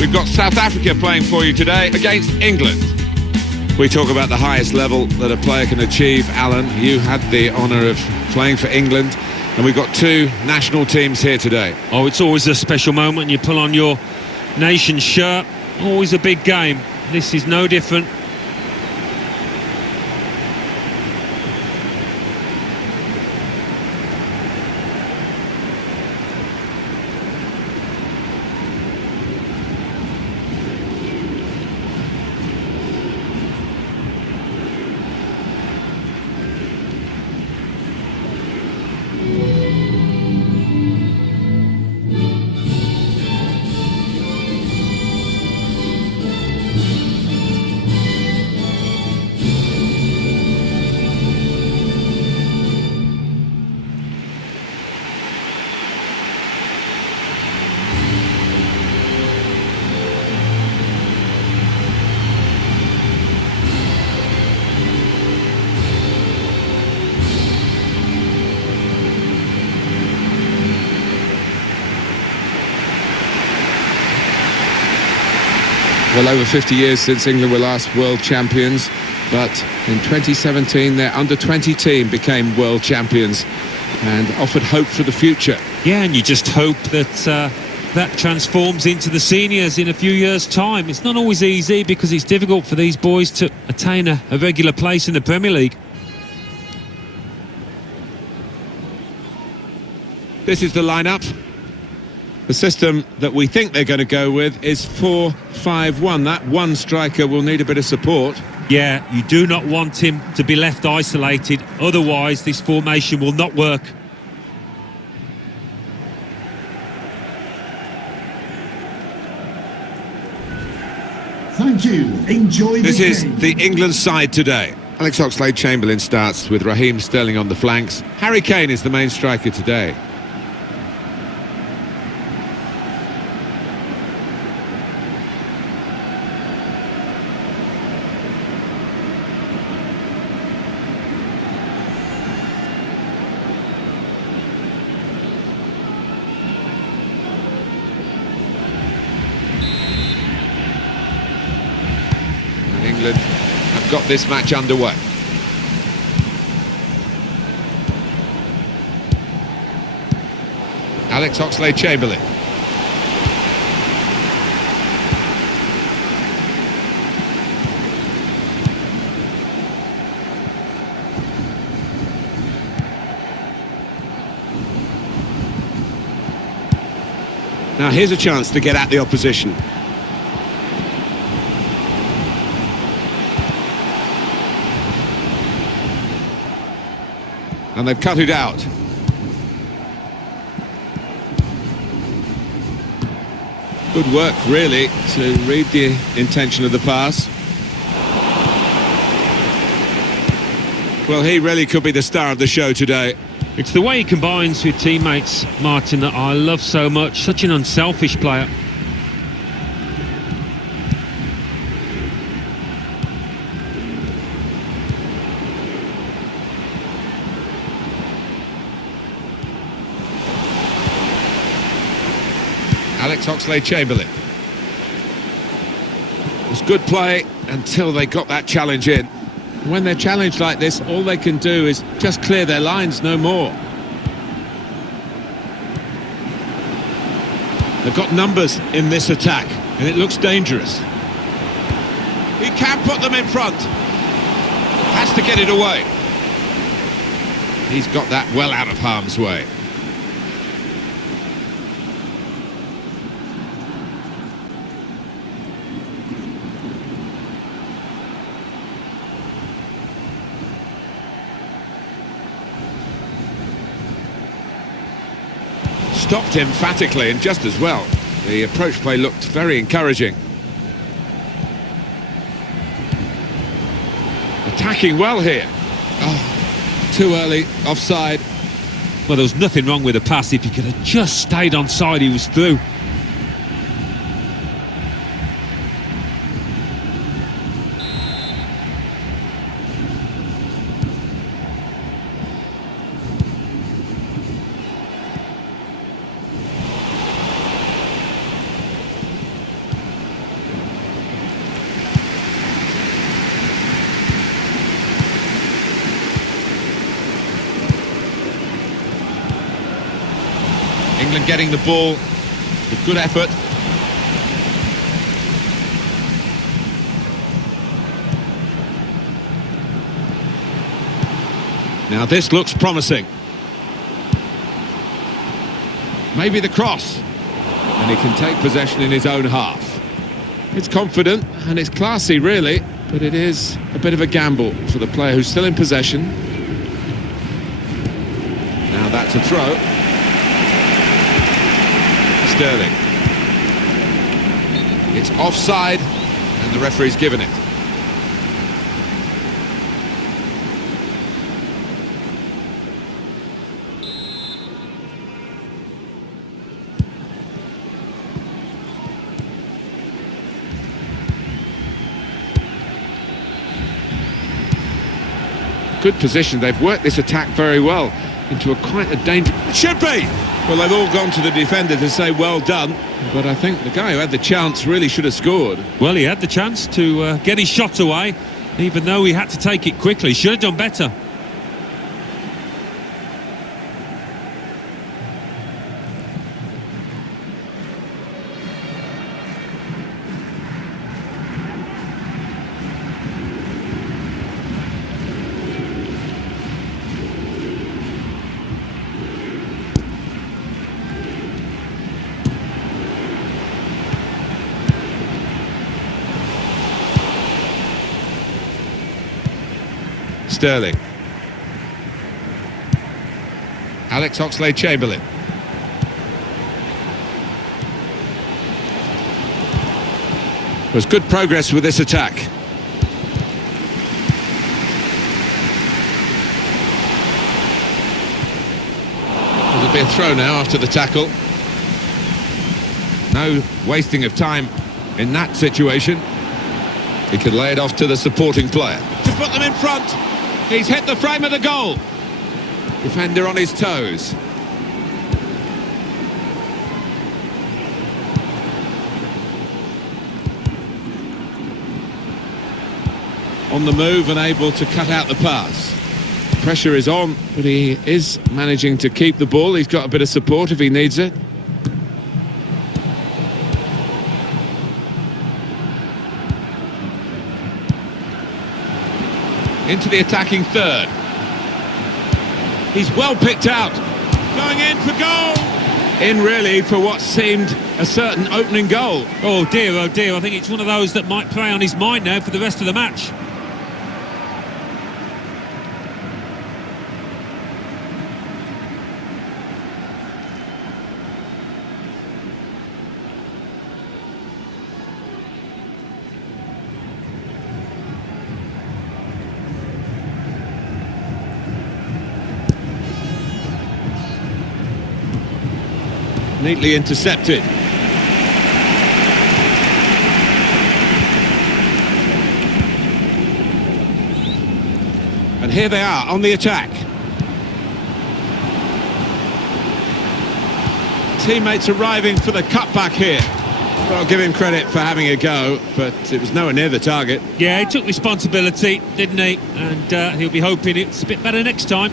We've got South Africa playing for you today against England. We talk about the highest level that a player can achieve. Alan, you had the honour of playing for England, and we've got two national teams here today. Oh, it's always a special moment. You pull on your nation's shirt. Always a big game. This is no different. Well, over 50 years since England were last world champions, but in 2017 their under-20 team became world champions and offered hope for the future. Yeah, and you just hope that that transforms into the seniors in a few years' time. It's not always easy because it's difficult for these boys to attain a regular place in the Premier League. This is the lineup. The system that we think they're going to go with is 4-5-1. That one striker will need a bit of support. Yeah, you do not want him to be left isolated. Otherwise, this formation will not work. Thank you. Enjoy the game. This is the England side today. Alex Oxlade-Chamberlain starts with Raheem Sterling on the flanks. Harry Kane is the main striker today. England have got this match underway. Alex Oxlade-Chamberlain. Now here's a chance to get at the opposition. And they've cut it out. Good work, really, to read the intention of the pass. Well, he really could be the star of the show today. It's the way he combines with teammates, Martin, that I love so much. Such an unselfish player. Alex Oxlade-Chamberlain. It was good play until they got that challenge in. When they're challenged like this, all they can do is just clear their lines, no more. They've got numbers in this attack, and it looks dangerous. He can put them in front. Has to get it away. He's got that well out of harm's way. Stopped emphatically and just as well. The approach play looked very encouraging. Attacking well here. Oh, too early, offside. Well, there was nothing wrong with the pass. If he could have just stayed onside, he was through. England getting the ball with good effort. Now this looks promising. Maybe the cross. And he can take possession in his own half. It's confident and it's classy, really, but it is a bit of a gamble for the player who's still in possession. Now that's a throw. Sterling. It's offside and the referee's given it. Good position. They've worked this attack very well into quite a dangerous... It should be! Well, they've all gone to the defender to say well done, but I think the guy who had the chance really should have scored. Well, he had the chance to get his shot away, even though he had to take it quickly. Should have done better. Sterling. Alex Oxlade-Chamberlain. There's good progress with this attack. It'll be a throw now after the tackle. No wasting of time in that situation. He can lay it off to the supporting player. To put them in front. He's hit the frame of the goal. Defender on his toes. On the move and able to cut out the pass. Pressure is on, but he is managing to keep the ball. He's got a bit of support if he needs it. Into the attacking third. He's well picked out. Going in for goal. In really for what seemed a certain opening goal. Oh dear, I think it's one of those that might prey on his mind now for the rest of the match. Neatly intercepted. And here they are on the attack. Teammates arriving for the cutback here. Well, I'll give him credit for having a go, but it was nowhere near the target. Yeah, he took responsibility, didn't he? And he'll be hoping it's a bit better next time.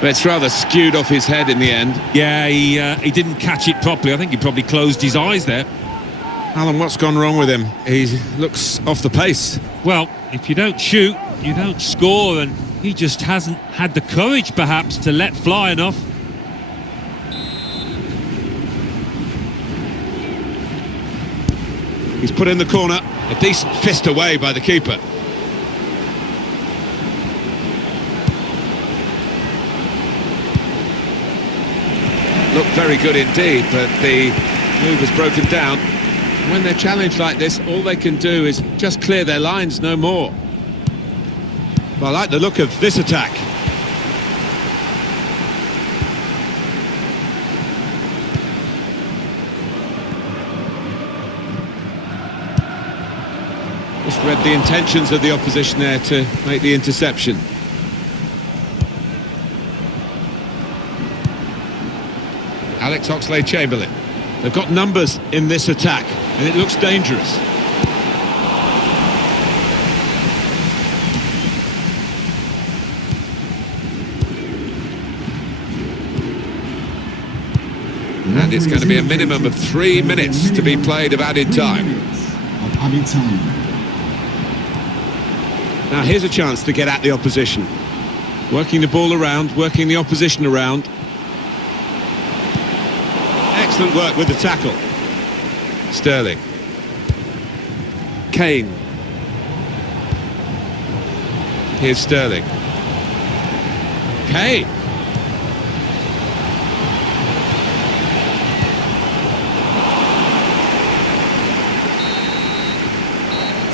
But it's rather skewed off his head in the end. Yeah, he didn't catch it properly. I think he probably closed his eyes there. Alan, what's gone wrong with him? He looks off the pace. Well, if you don't shoot, you don't score, and he just hasn't had the courage, perhaps, to let fly enough. He's put in the corner. A decent fist away by the keeper. Looked very good indeed, but the move has broken down. When they're challenged like this, all they can do is just clear their lines, no more. Well, I like the look of this attack. Just read the intentions of the opposition there to make the interception. Alex Oxlade-Chamberlain. They've got numbers in this attack, and it looks dangerous. And it's going to be a minimum of 3 minutes to be played of added time. Now here's a chance to get at the opposition. Working the ball around, working the opposition around. Excellent work with the tackle. Sterling. Kane. Here's Sterling. Kane.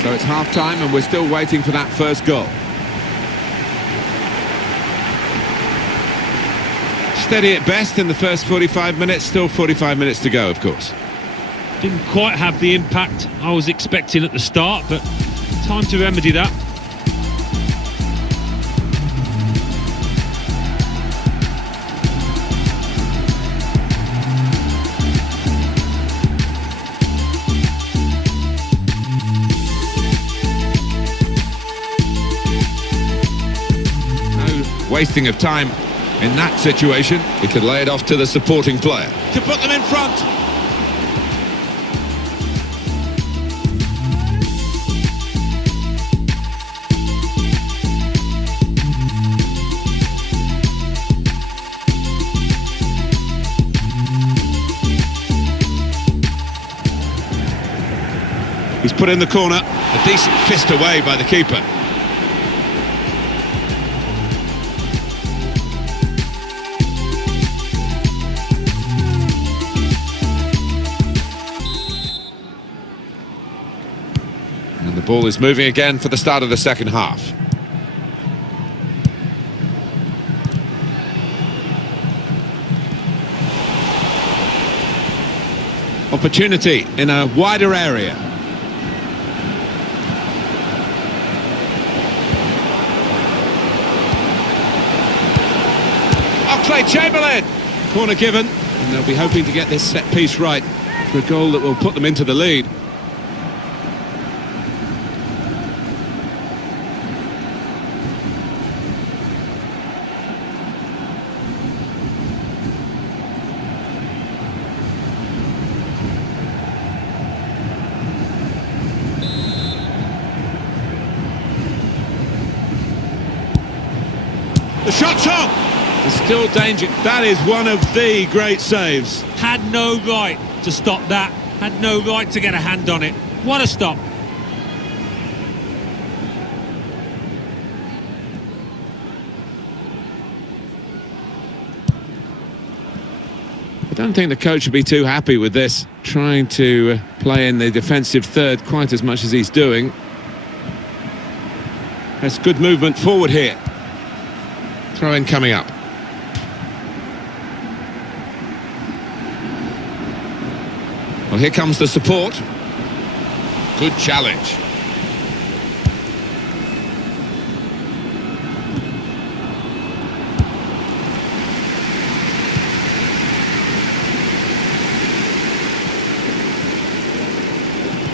So it's half-time and we're still waiting for that first goal. Steady at best in the first 45 minutes, still 45 minutes to go, of course. Didn't quite have the impact I was expecting at the start, but time to remedy that. No wasting of time in that situation. He could lay it off to the supporting player to put them in front. He's put in the corner. A decent fist away by the keeper. And the ball is moving again for the start of the second half. Opportunity in a wider area. Oxlade-Chamberlain! Corner given, and they'll be hoping to get this set piece right for a goal that will put them into the lead. The shot's on! There's still danger. That is one of the great saves. Had no right to stop that. Had no right to get a hand on it. What a stop. I don't think the coach would be too happy with this, trying to play in the defensive third quite as much as he's doing. That's good movement forward here. Throw-in coming up. Well, here comes the support. Good challenge.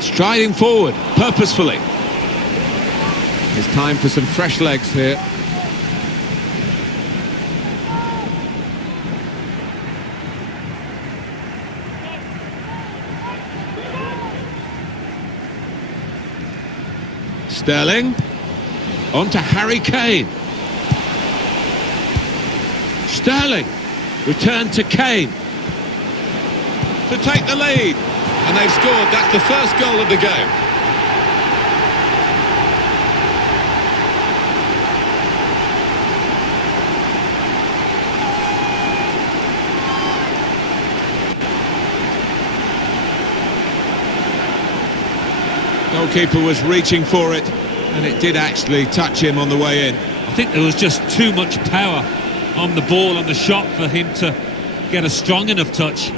Striding forward, purposefully. It's time for some fresh legs here. Sterling, on to Harry Kane. Sterling, return to Kane. To take the lead. And they've scored, that's the first goal of the game. Goalkeeper was reaching for it. And it did actually touch him on the way in. I think there was just too much power on the ball, on the shot, for him to get a strong enough touch.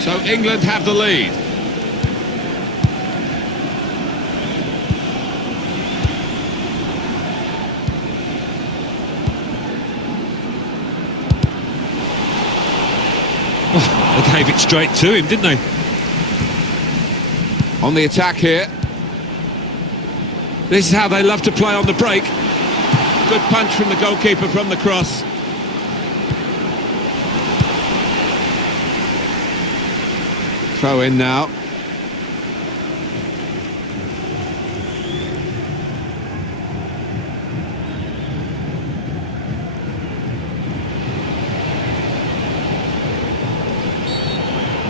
So England have the lead. They gave it straight to him, didn't they? On the attack here. This is how they love to play on the break. Good punch from the goalkeeper from the cross. Throw in now.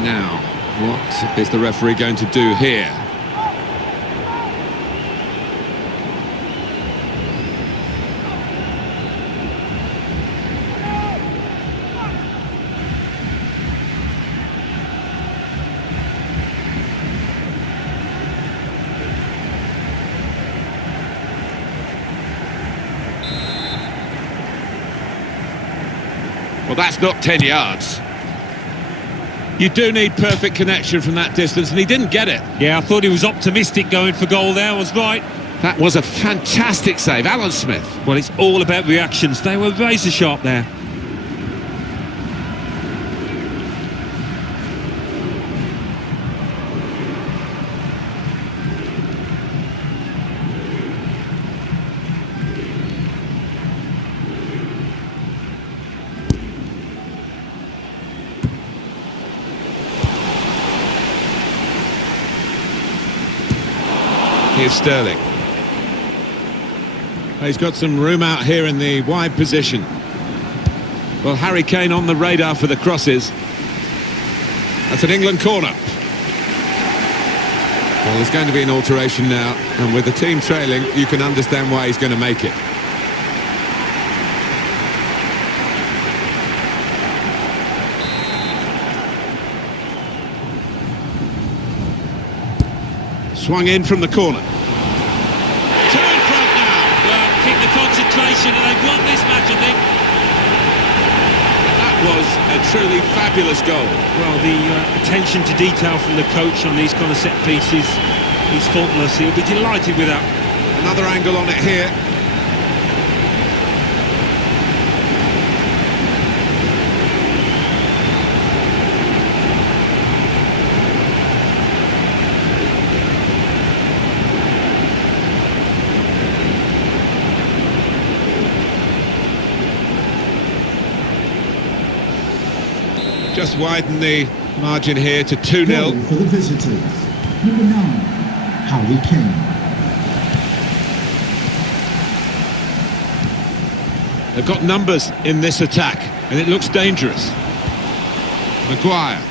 Now, what is the referee going to do here? Well, that's not 10 yards. You do need perfect connection from that distance, and he didn't get it. Yeah, I thought he was optimistic going for goal there, I was right. That was a fantastic save, Alan Smith. Well, it's all about reactions. They were razor sharp there. Here's Sterling. He's got some room out here in the wide position. Well, Harry Kane on the radar for the crosses. That's an England corner. Well, there's going to be an alteration now, and with the team trailing, you can understand why he's going to make it. Swung in from the corner. Two in front now. Well, keep the concentration and they've won this match, I think. That was a truly fabulous goal. Well, the attention to detail from the coach on these kind of set pieces is faultless. He'll be delighted with that. Another angle on it here. Just widen the margin here to 2-0. Goal for the visitors. Number 9, Harry Kane. They've got numbers in this attack, and it looks dangerous. Maguire.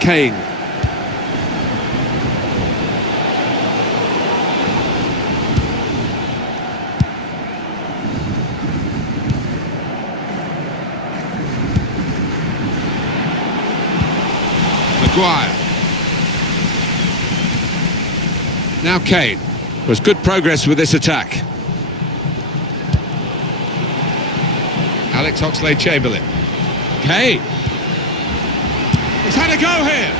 Kane. Maguire. Now Kane. There's good progress with this attack. Alex Oxlade-Chamberlain. Kane. He's had a go here.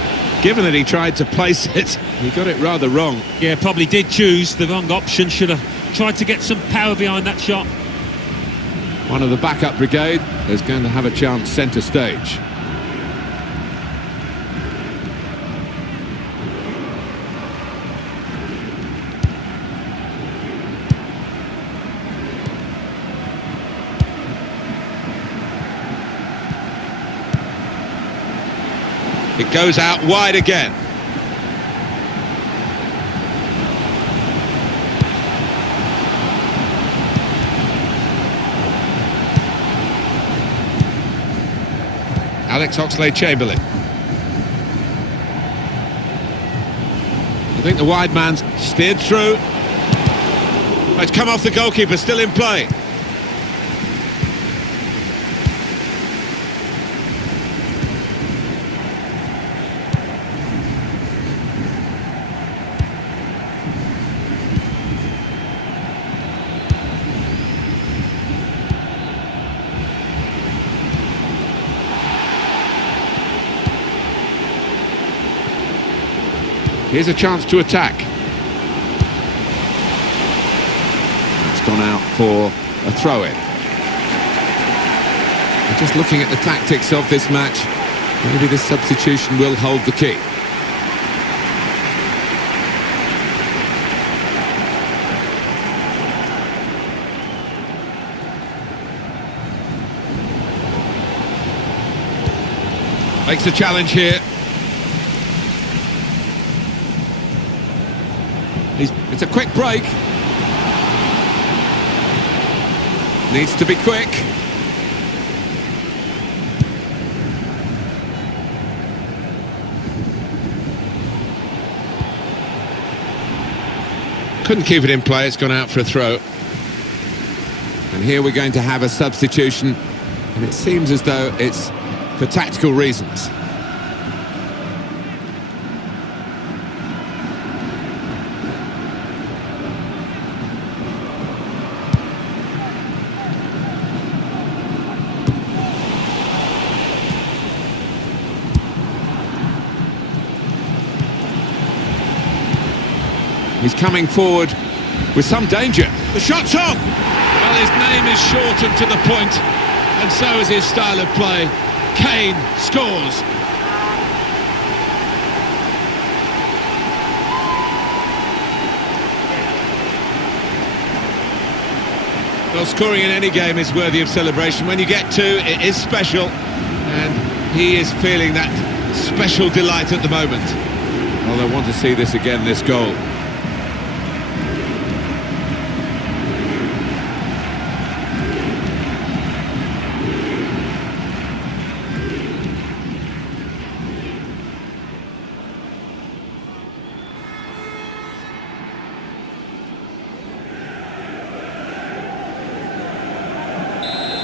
Given that he tried to place it, he got it rather wrong. Yeah, probably did choose the wrong option. Should have tried to get some power behind that shot. One of the backup brigade is going to have a chance centre stage. It goes out wide again. Alex Oxlade-Chamberlain. I think the wide man's steered through. Oh, it's come off the goalkeeper, still in play. Here's a chance to attack. It's gone out for a throw-in. Just looking at the tactics of this match, maybe this substitution will hold the key. Makes the challenge here. It's a quick break. Needs to be quick. Couldn't keep it in play, it's gone out for a throw. And here we're going to have a substitution, and it seems as though it's for tactical reasons. He's coming forward with some danger. The shot's on! Well, his name is shortened to the point, and so is his style of play. Kane scores. Well, scoring in any game is worthy of celebration. When you get two, it is special, and he is feeling that special delight at the moment. Well, I want to see this again, this goal.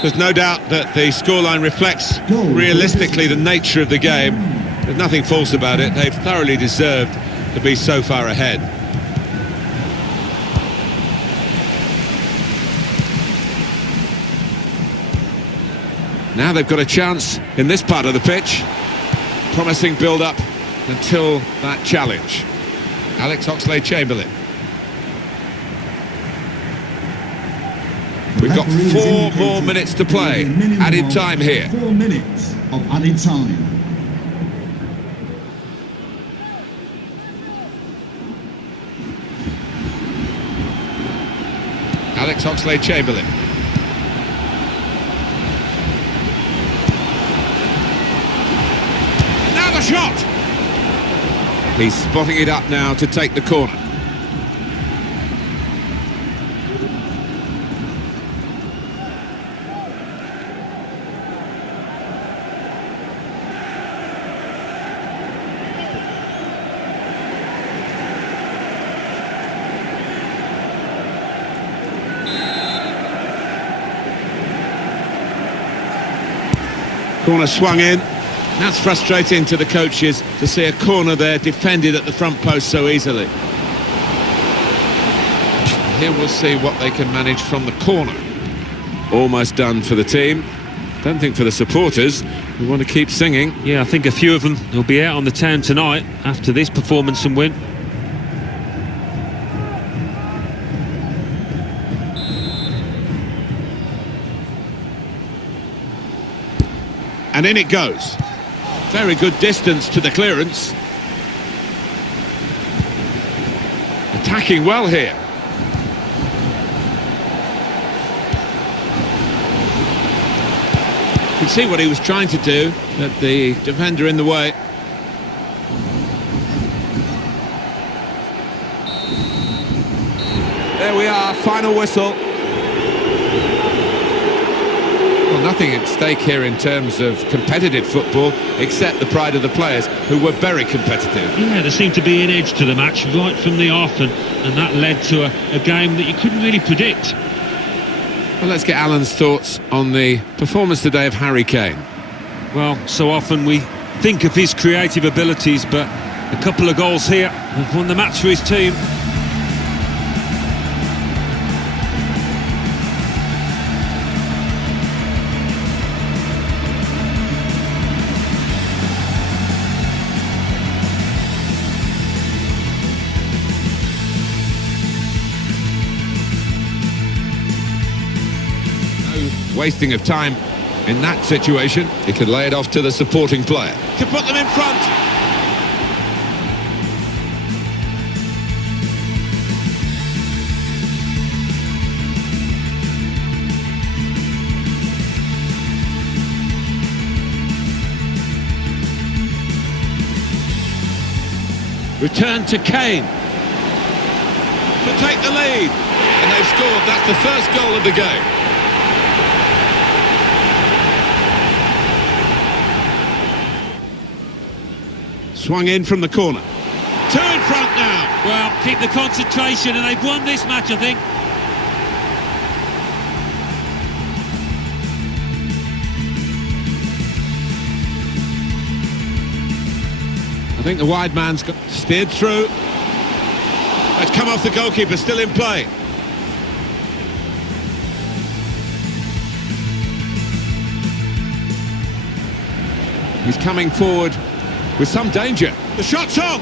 There's no doubt that the scoreline reflects realistically the nature of the game. There's nothing false about it. They've thoroughly deserved to be so far ahead. Now they've got a chance in this part of the pitch. Promising build-up until that challenge. Alex Oxlade-Chamberlain. We've got 4 more minutes to play. Added time here. 4 minutes of added time. Alex Oxlade-Chamberlain. Now the shot! He's spotting it up now to take the corner. Corner swung in. That's frustrating to the coaches to see a corner there defended at the front post so easily. Here we'll see what they can manage from the corner. Almost done for the team. Don't think for the supporters who want to keep singing. Yeah, I think a few of them will be out on the town tonight after this performance and win. And in it goes. Very good distance to the clearance. Attacking well here. You can see what he was trying to do, but the defender in the way. There we are, final whistle. Well, Well, nothing at stake here in terms of competitive football, except the pride of the players, who were very competitive. Yeah, there seemed to be an edge to the match right from the off, and that led to a game that you couldn't really predict. Well, let's get Alan's thoughts on the performance today of Harry Kane. Well, so often we think of his creative abilities, but a couple of goals here have won the match for his team. Wasting of time in that situation. He could lay it off to the supporting player To put them in front. Return to Kane to take the lead, and they've scored. That's the first goal of the game. Swung in from the corner. Two in front now. Well, keep the concentration, and they've won this match, I think. I think the wide man's got Steered through. It's come off the goalkeeper, still in play. He's coming forward with some danger. The shot's on.